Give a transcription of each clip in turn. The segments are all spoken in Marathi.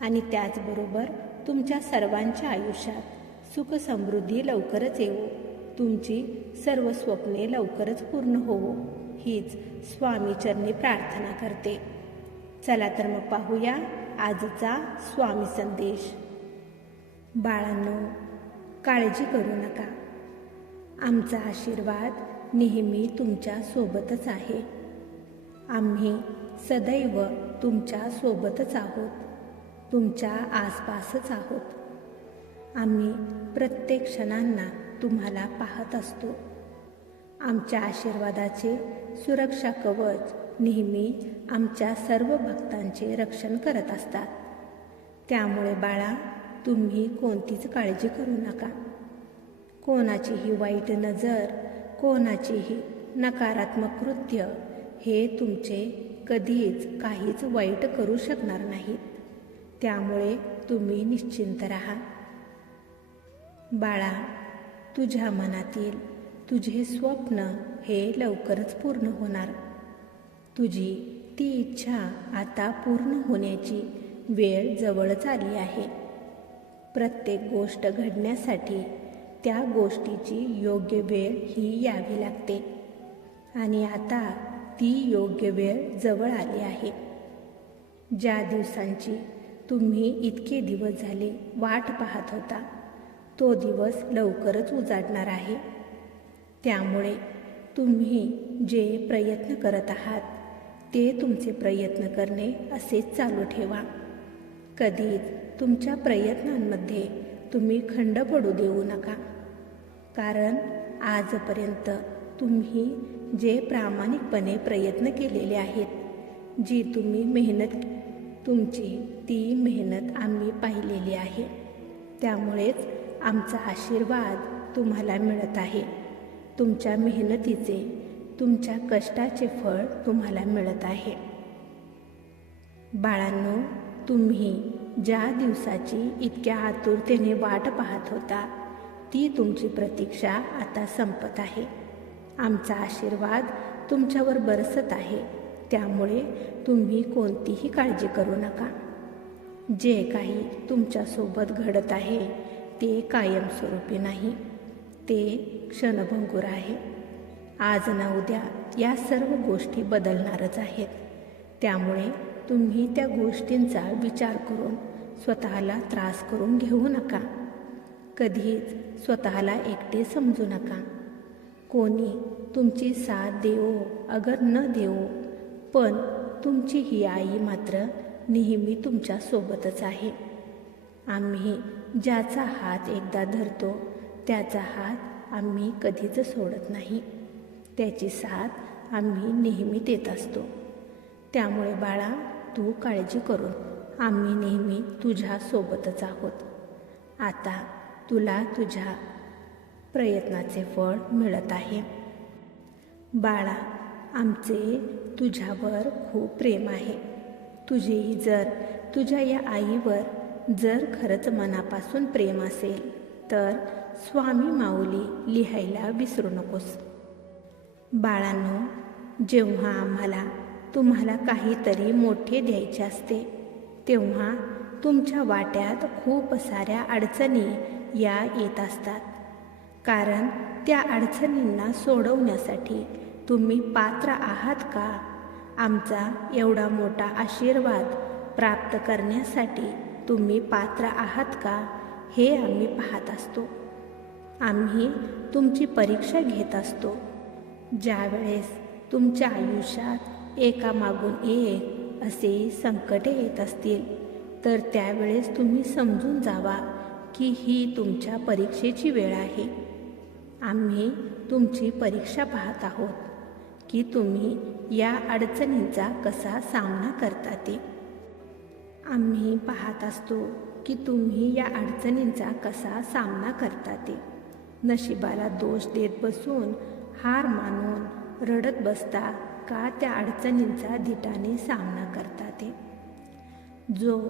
आणि त्याचबरोबर तुमच्या सर्वांच्या आयुष्यात सुख समृद्धी लवकरच येवो. तुमची सर्व स्वप्ने लवकरच पूर्ण होवो. हीच स्वामीचरणी प्रार्थना करते. चला तर मग पाहूया आजचा स्वामी संदेश. बाळांनो काळजी करू नका. आमचा आशीर्वाद नेहमी तुमच्या सोबतच आहे. आम्ही सदैव तुमच्या सोबतच आहोत. तुमच्या आसपासच आहोत. आम्ही प्रत्येक क्षणांना तुम्हाला पाहत असतो. आमच्या आशीर्वादाचे सुरक्षा कवच नेहमी आमच्या सर्व भक्तांचे रक्षण करत असतात. त्यामुळे बाळा तुम्ही कोणतीच काळजी करू नका. कोणाचीही वाईट नजर कोणाचीही नकारात्मक कृत्य हे तुमचे कधीच काहीच वाईट करू शकणार नाहीत. त्यामुळे तुम्ही निश्चिंत राहा. बाळा तुझ्या मनातील तुझे स्वप्न हे लवकरच पूर्ण होणार. तुझी ती इच्छा आता पूर्ण होण्याची वेळ जवळच आली आहे. प्रत्येक गोष्ट घडण्यासाठी त्या गोष्टीची योग्य वेळ ही यावी लागते. आणि आता ती योग्य वेळ जवळ आली आहे. ज्या दिवसांची तुम्ही इतके दिवस झाले वाट पाहत होता. तो दिवस लवकरच उजाडणार आहे. त्यामुळे तुम्ही जे प्रयत्न करत आहात ते तुमचे प्रयत्न करणे असेच चालू ठेवा. कधीच तुमच्या प्रयत्नांमध्ये तुम्ही खंड पडू देऊ नका. कारण आजपर्यंत तुम्ही जे प्रामाणिकपणे प्रयत्न केलेले आहेत जी तुम्ही मेहनत तुमची ती मेहनत आम्ही पाहिलेली आहे. त्यामुळेच आमचा आशीर्वाद तुम्हाला मिळत आहे. तुमच्या मेहनतीचे तुमच्या कष्टाचे फळ तुम्हाला मिळत आहे. बाळांनो तुम्ही ज्या दिवसाची इतक्या आतुरतेने वाट पाहत होता ती तुमची प्रतीक्षा आता संपत आहे. आमचा आशीर्वाद तुमच्यावर बरसत आहे. त्यामुळे तुम्ही कोणतीही काळजी करू नका. जे काही तुमच्यासोबत घडत आहे ते कायमस्वरूपी नाही. ते क्षणभंगूर आहे. आज ना उद्या या सर्व गोष्टी बदलणारच आहेत. त्यामुळे तुम्ही त्या गोष्टींचा विचार करून स्वतःला त्रास करून घेऊ नका. कधीच स्वतःला एकटे समजू नका. कोणी तुमची साथ देवो अगर न देवो पण तुमची ही आई मात्र नेहमी तुमच्या सोबतच आहे. आम्ही ज्याचा हात एकदा धरतो त्याचा हात आम्ही कधीच सोडत नाही. त्याची साथ आम्ही नेहमी देत असतो. त्यामुळे बाळा तू काळजी करून आम्ही नेहमी तुझ्या सोबतच आहोत. आता तुला तुझ्या प्रयत्नाचे फळ मिळत आहे. बाळा आमचे तुझ्यावर खूप प्रेम आहे. तुझेही जर तुझ्या या आईवर जर खरंच मनापासून प्रेम असेल तर स्वामी माऊली लिहायला विसरू नकोस. बाळांनो जेव्हा आम्हाला तुम्हाला काहीतरी मोठे द्यायचे असते तेव्हा तुमच्या वाट्यात खूप साऱ्या अडचणी या येत असतात. कारण त्या अडचणींना सोडवण्यासाठी तुम्ही पात्र आहात का? आमचा एवढा मोठा आशीर्वाद प्राप्त करण्यासाठी तुम्ही पात्र आहात का? हे आम्ही पाहत असतो. आम्ही तुमची परीक्षा घेत असतो. ज्यावेळेस तुमच्या आयुष्यात एकामागून एक असे संकटे येत असतील तर त्यावेळेस तुम्ही समजून जावा की ही तुमच्या परीक्षेची वेळ आहे. आम्ही तुमची परीक्षा पाहत आहोत. की तुम्ही या अडचणींचा कसा सामना करता ते? आम्ही पाहत असतो की तुम्ही या अडचणींचा कसा सामना करता ते. नशिबाला दोष देत बसून हार मानून रडत बसता का त्या अडचणींचा धिटाने सामना करता ते? जो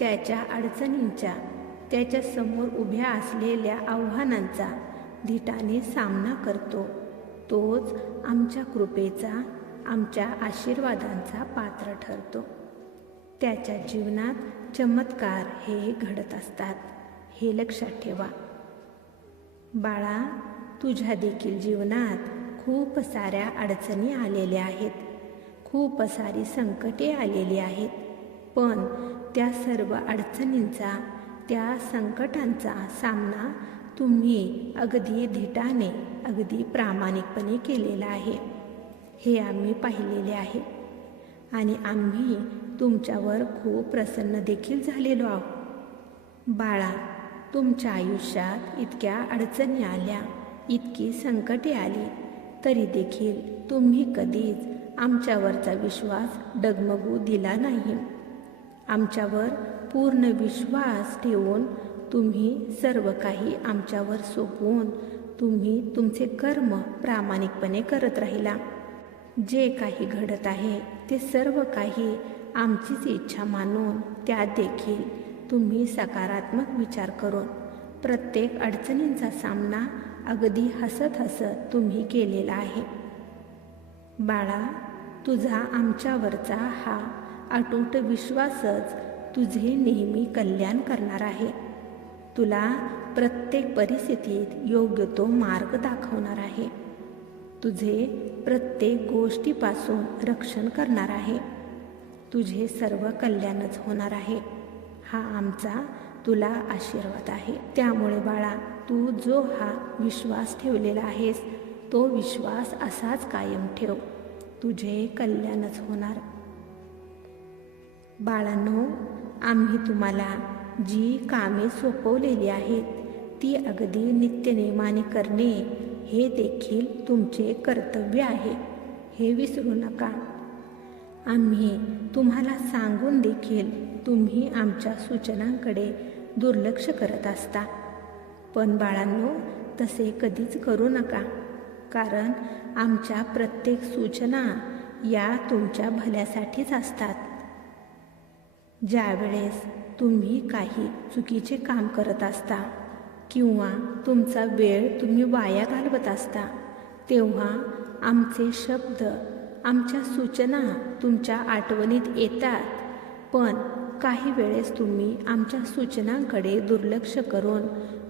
त्याच्या अडचणींच्या त्याच्यासमोर उभ्या असलेल्या आव्हानांचा धिटाने सामना करतो तोच आमच्या कृपेचा आमच्या आशीर्वादांचा पात्र ठरतो. त्याच्या जीवनात चमत्कार हे घडत असतात हे लक्षात ठेवा. बाळा तुझ्या देखील जीवनात खूप साऱ्या अडचणी आलेल्या आहेत. खूप सारी संकटे आलेली आहेत. पण त्या सर्व अडचणींचा त्या संकटांचा सामना तुम्ही अगदी धिटाने अगदी प्रामाणिकपणे केलेलं आहे. हे आम्ही पाहिलेले आहे. आणि आम्ही तुमच्यावर खूप प्रसन्न देखील झालेलो आहोत. बाळा तुमच्या आयुष्यात इतक्या अडचणी आल्या इतकी संकटे आली तरी देखील तुम्ही कधीच आमच्यावरचा विश्वास डगमगू दिला नाही. आमच्यावर पूर्ण विश्वास ठेवून तुम्ही सर्व काही आमच्यावर सोपवून तुम्ही तुमचे कर्म प्रामाणिकपणे करत राहिला. जे काही घडत आहे ते सर्व काही आमचीच इच्छा मानून त्या देखील तुम्ही सकारात्मक विचार करून प्रत्येक अडचणींचा सामना अगदी हसत हसत तुम्ही केलेला आहे. बाळा तुझा आमच्यावरचा हा अटूट विश्वासच तुझे नेहमी कल्याण करणार आहे. तुला प्रत्येक परिस्थितीत योग्य तो मार्ग दाखवणार आहे. तुझे प्रत्येक गोष्टीपासून रक्षण करणार आहे. तुझे सर्व कल्याणच होणार आहे. हा आमचा तुला आशीर्वाद आहे. त्यामुळे बाळा तू जो हा विश्वास ठेवलेला आहेस तो विश्वास असाच कायम ठेव. तुझे कल्याणच होणार. बाळांनो आम्ही तुम्हाला जी कामे सोपवलेली आहेत ती अगदी नित्यनेमाने करणे हे देखील तुमचे कर्तव्य आहे हे विसरू नका. आम्ही तुम्हाला सांगून देखील तुम्ही आमच्या सूचनांकडे दुर्लक्ष करत असता. पण बाळांनो तसे कधीच करू नका कारण आमच्या प्रत्येक सूचना या तुमच्या भल्यासाठीच असतात. ज्यावेळेस तुम्ही काही चुकीचे काम करत असता किंवा तुमचा वेळ तुम्ही वाया घालवत असता तेव्हा आमचे शब्द आमच्या सूचना तुमच्या आठवणीत येतात. पण काही वेळेस तुम्ही आमच्या सूचनांकडे दुर्लक्ष करून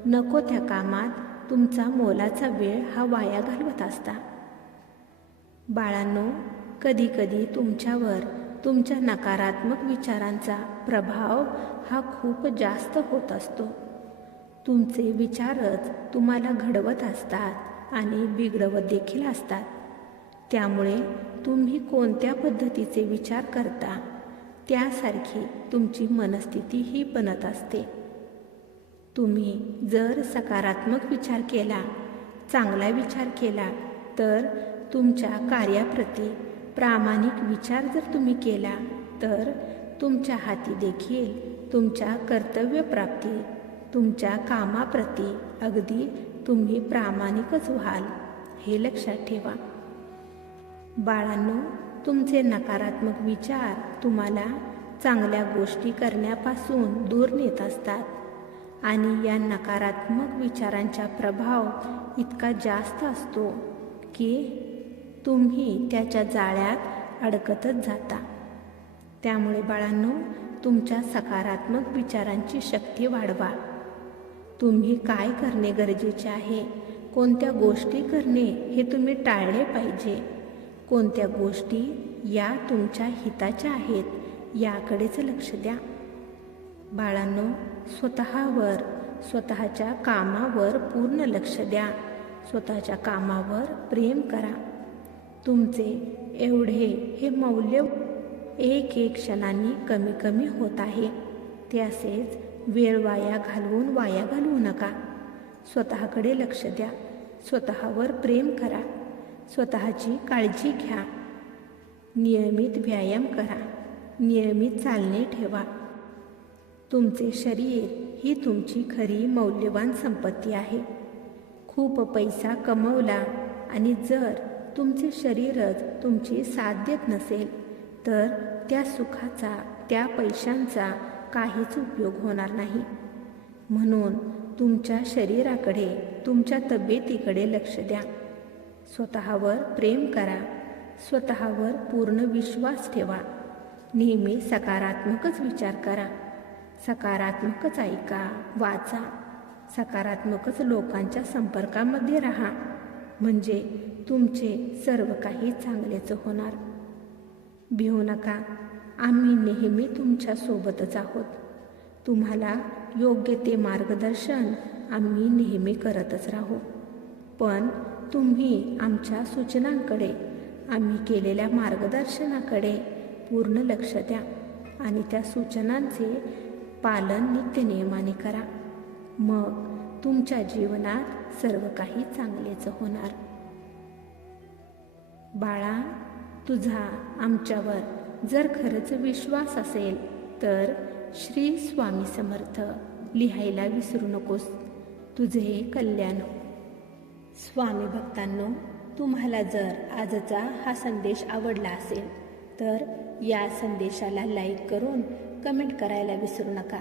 नको त्या कामात तुमचा मोलाचा वेळ हा वाया घालवत असता. बाळांनो कधीकधी तुमच्यावर तुमच्या नकारात्मक विचारांचा प्रभाव हा खूप जास्त होत असतो. तुमचे विचारच तुम्हाला घडवत असतात आणि बिघडवत देखील असतात. त्यामुळे तुम्ही कोणत्या पद्धतीचे विचार करता त्यासारखी तुमची मनस्थिती ही बनत असते. तुम्ही जर सकारात्मक विचार केला चांगला विचार केला तर तुमच्या कार्याप्रती प्रामाणिक विचार जर तुम्ही केला तर तुमच्या हाती देखील तुमच्या कर्तव्यप्राप्ती तुमच्या कामाप्रती अगदी तुम्ही प्रामाणिकच व्हाल हे लक्षात ठेवा. बाळांनो तुमचे नकारात्मक विचार तुम्हाला चांगल्या गोष्टी करण्यापासून दूर नेत असतात आणि या नकारात्मक विचारांचा प्रभाव इतका जास्त असतो की तुम्ही त्याच्या जाळ्यात अडकतच जाता. त्यामुळे बाळांनो तुमच्या सकारात्मक विचारांची शक्ती वाढवा. तुम्ही काय करणे गरजेचे आहे? कोणत्या गोष्टी करणे हे तुम्ही टाळले पाहिजे? कोणत्या गोष्टी या तुमच्या हिताच्या आहेत याकडेच लक्ष द्या. बाळांनो स्वतःवर स्वतःच्या कामावर पूर्ण लक्ष द्या. स्वतःच्या कामावर प्रेम करा. तुमचे एवढे हे मौल्य एक एक क्षणांनी कमी कमी होत आहे. ते असेच वेळ वाया घालवून वाया घालवू नका. स्वतःकडे लक्ष द्या. स्वतःवर प्रेम करा. स्वतःची काळजी घ्या. नियमित व्यायाम करा. नियमित चालणे ठेवा. तुमचे शरीर ही तुमची खरी मौल्यवान संपत्ती आहे. खूप पैसा कमवला आणि जर तुमचे शरीरच तुमची साथ देत नसेल तर त्या सुखाचा त्या पैशांचा काहीच उपयोग होणार नाही. म्हणून तुमच्या शरीराकडे तुमच्या तब्येतीकडे लक्ष द्या. स्वतःवर प्रेम करा. स्वतःवर पूर्ण विश्वास ठेवा. नेहमी सकारात्मकच विचार करा. सकारात्मकच ऐका वाचा. सकारात्मकच लोकांच्या संपर्कामध्ये राहा. म्हणजे तुमचे सर्व काही चांगलेच होणार. भिवू नका आम्ही नेहमी तुमच्यासोबतच आहोत. तुम्हाला योग्य ते मार्गदर्शन आम्ही नेहमी करतच राहू. पण तुम्ही आमच्या सूचनांकडे आम्ही केलेल्या मार्गदर्शनाकडे पूर्ण लक्ष द्या आणि त्या सूचनांचे पालन नित्यनियमाने करा. मग तुमच्या जीवनात सर्व काही चांगलेच होणार. बाळा तुझा आमच्यावर जर खरंच विश्वास असेल तर श्री स्वामी समर्थ लिहायला विसरू नकोस. तुझे कल्याण हो. स्वामी भक्तांनो तुम्हाला जर आजचा हा संदेश आवडला असेल तर या संदेशाला लाईक करून कमेंट करायला विसरू नका.